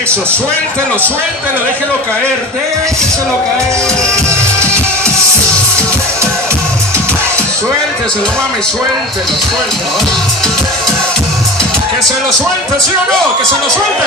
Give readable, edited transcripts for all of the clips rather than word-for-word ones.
Eso, suéltelo, suéltelo, déjelo caer, déjelo caer. Suélteselo, mami, suéltelo, suéltelo. Que se lo suelte, ¿sí o no? Que se lo suelte.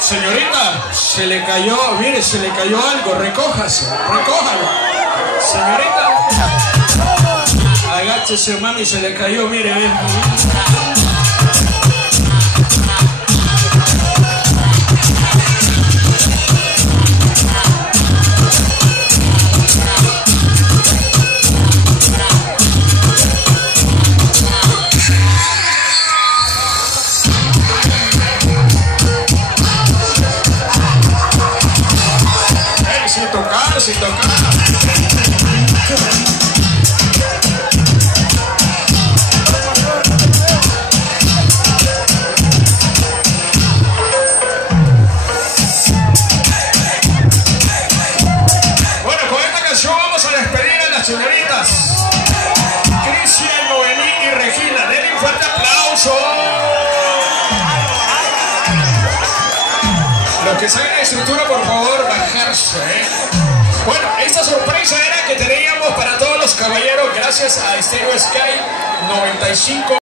Señorita, se le cayó, mire, se le cayó algo, recójase, recójalo. Señorita, agáchese, mami, se le cayó, mire, ve. Sin tocar. Bueno, con esta canción vamos a despedir a las señoritas Cristian, Noemí y Regina. Denle un fuerte aplauso. Los que saben la estructura, por favor, bajarse, Bueno, esta sorpresa era que teníamos para todos los caballeros gracias a Stereo Sky 95.